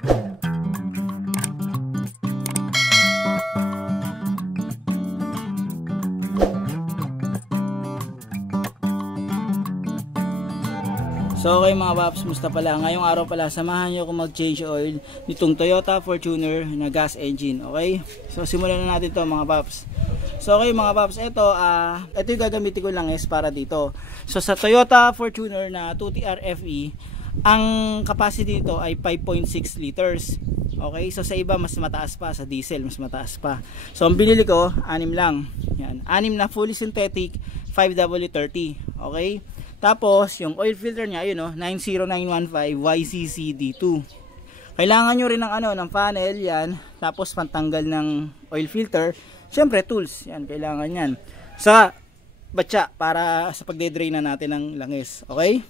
So okay mga paps, musta pala? Ngayong araw pala, samahan nyo kung mag-change oil nitong Toyota Fortuner na gas engine, okay? So simulan na natin to mga paps. So okay mga paps, ito yung gagamitin ko lang is para dito. So sa Toyota Fortuner na 2TR FE, ang capacity nito ay 5.6 liters. Okay, so sa iba mas mataas pa, sa diesel mas mataas pa. So ang binili ko, 6 lang. Yan, 6 na fully synthetic 5W30, okay? Tapos, yung oil filter niya, ayun o, 90915 YCC-D2. Kailangan nyo rin ng funnel, yan. Tapos, pantanggal ng oil filter. Siyempre, tools, yan, kailangan yan. Sa batya, para sa pagde-drain na natin ng langis. Okay?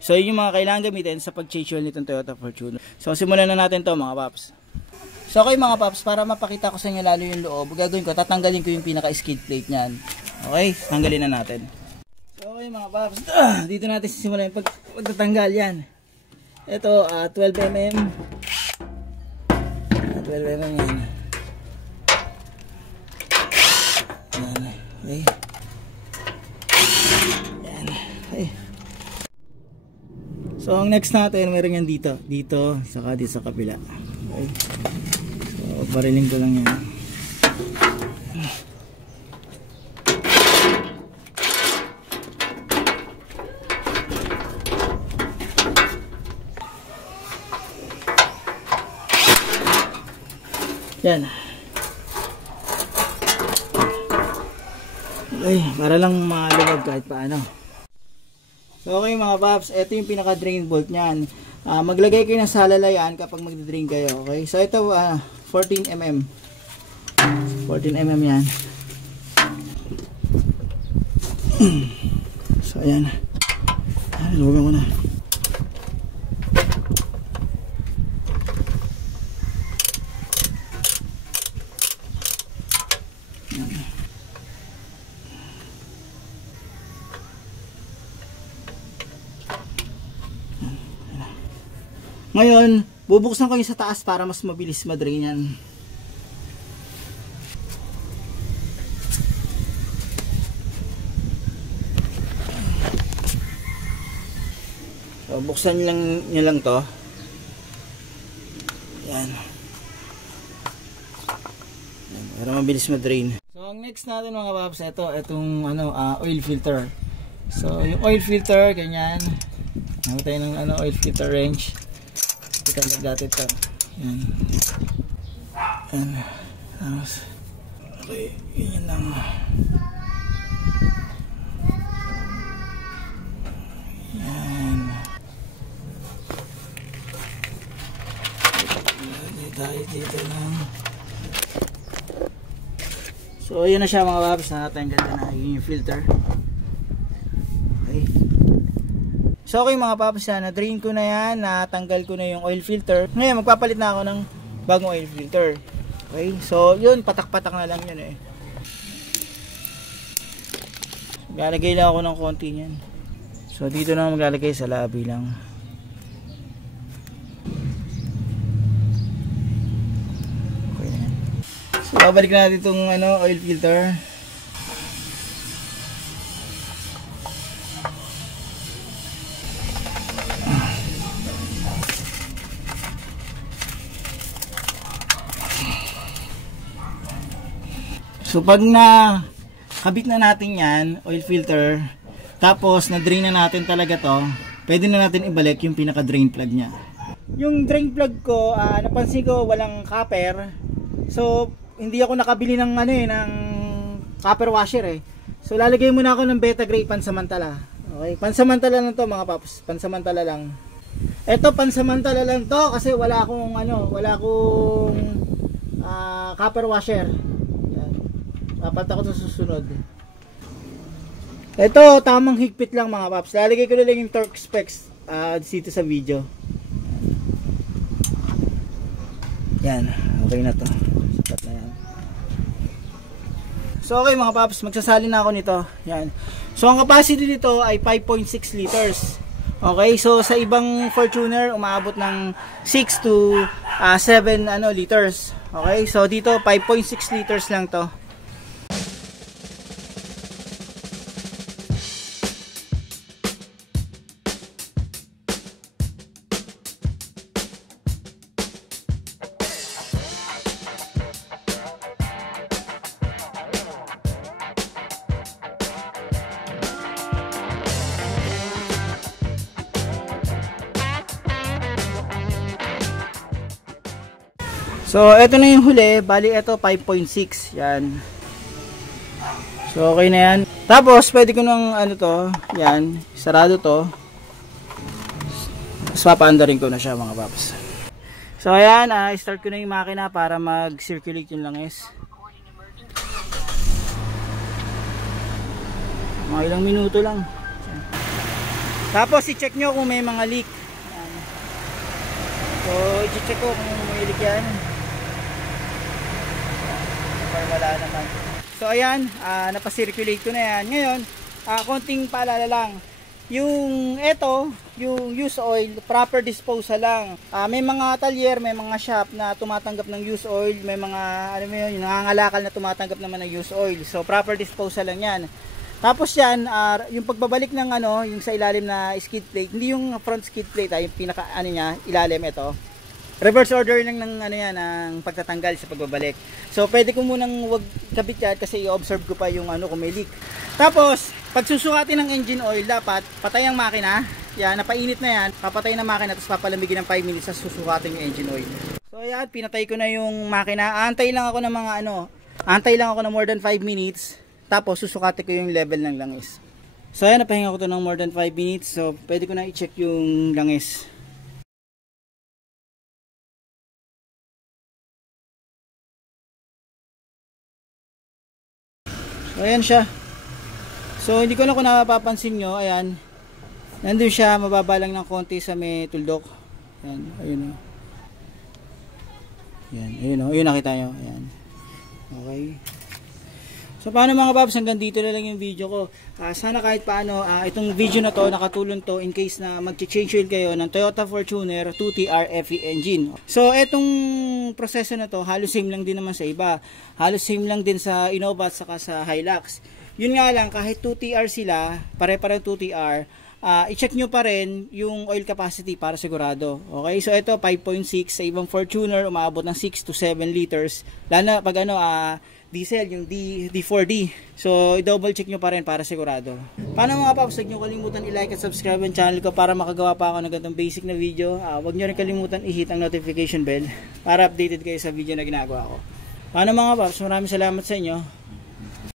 So, yun yung mga kailangan gamitin sa pag-change oil nitong Toyota Fortuner. So, simulan na natin to mga paps. So, okay mga paps, para mapakita ko sa inyo lalo yung loob, gagawin ko, tatanggalin ko yung pinaka-skid plate niyan. Okay? Tanggalin na natin. Okay mga paps, dito natin sisimulan yung pagtatanggal yan. Ito 12mm 12mm yan. Okay. Yan. Okay. So ang next natin, meron yan dito, saka dito sa kabila. Okay. So bariling ko lang yan. Yan. Okay, para lang maluwag kahit paano. So okay mga paps, ito yung pinaka drain bolt niyan. Maglagay kayo ng salalayan kapag magdi-drain kayo, okay? So ito 14mm. 14mm yan. So ayan. Luwagan ko na. Ngayon, bubuksan ko yung sa taas para mas mabilis ma-drain yan. So, buksan nyo lang to. Yan. Para mabilis ma-drain. So, ang next natin mga paps, itong oil filter. So, yung oil filter, ganyan. Nakaw tayo ng oil filter wrench. Itatag dati ito. Yan. Yan. Okay. Ganyan lang. Yan. Dito lang. So, yun na siya mga paps. Natanggal na yung filter. Okay. So okay mga paps, na-drain ko na yan, natanggal ko na yung oil filter. Ngayon magpapalit na ako ng bagong oil filter. Okay, so yun, patak-patak na lang yun eh. Maglalagay lang ako ng konti yan. So dito na maglalagay sa labi lang. Okay na yan. So babalik na natin itong oil filter. So pag kabit na natin yan, oil filter, tapos na-drain na natin talaga to, pwede na natin ibalik yung pinaka-drain plug nya. Yung drain plug ko, napansin ko walang copper. So hindi ako nakabili ng ng copper washer eh. So lalagay muna ako ng Beta Gray pansamantala. Okay, pansamantala lang to mga paps, pansamantala lang. Ito pansamantala lang to kasi wala akong copper washer. Papat ako sa susunod. Ito, tamang higpit lang mga paps. Lalagay ko na lang yung torque specs dito sa video. Yan, okay na to. Sapat na yan. So okay mga paps, magsasalin na ako nito. Yan. So ang capacity nito ay 5.6 liters. Okay, so sa ibang Fortuner umaabot ng 6 to 7 liters. Okay, so dito 5.6 liters lang to. So, ito na yung huli. Bali, ito 5.6. Yan. So, okay na yan. Tapos, pwede ko nang yan. Sarado to. Tapos, papaandarin ko na siya mga paps. So, ayan. Start ko na yung makina para mag-circulate yung langis. Mga ilang minuto lang. Tapos, i-check nyo kung may mga leak. Yan. So, i-check ko kung may leak yan. Wala naman. So ayan, napasirculate ko na yan. Ngayon, konting paalala lang. Yung yung used oil, proper disposal lang. May mga talyer, may mga shop na tumatanggap ng used oil, may mga nangangalakal na tumatanggap naman ng used oil. So proper disposal lang yan. Tapos yan, yung pagbabalik ng yung sa ilalim na skid plate, hindi yung front skid plate, yung pinaka niya, ilalim ito. Reverse order lang ng ng pagtatanggal sa pagbabalik. So pwede ko munang wag kabit yan kasi i-observe ko pa yung kung may leak. Tapos pag susukatin ng engine oil, dapat patay ang makina. Yan, napainit na yan, papatay na makina tapos papalamigin ng 5 minutes sa susukatin yung engine oil. So ayan, pinatay ko na yung makina. Antay lang ako ng mga antay lang ako ng more than 5 minutes. Tapos susukatin ko yung level ng langis. So ayan, napahinga ko to ng more than 5 minutes. So pwede ko na i-check yung langis. So, ayan siya. So, hindi ko na kung napapansin nyo. Ayan. Nandun siya. Mababa lang ng konti sa may tuldok. Ayan. Ayun o. Ayan. Ayun o. Ayun nakita nyo. Ayan. Okay. So, paano mga paps? Hanggang dito na lang yung video ko. Sana kahit paano, itong video na to, nakatulong to in case na mag-change oil kayo ng Toyota Fortuner 2TR FE engine. So, itong proseso na to, halos same lang din naman sa iba. Halos same lang din sa Innova at saka sa Hilux. Yun nga lang, kahit 2TR sila, pare-parang 2TR, i-check nyo pa rin yung oil capacity para sigurado. Okay, so ito 5.6, sa ibang Fortuner umaabot ng 6 to 7 liters. Lalo na pag diesel, yung D4D. So, i-double check nyo pa rin para sigurado. Paano mga paps, huwag nyo kalimutan i-like at subscribe ang channel ko para makagawa pa ako ng ganitong basic na video. Huwag nyo rin kalimutan i-hit ang notification bell para updated kayo sa video na ginagawa ko. Paano mga paps, maraming salamat sa inyo.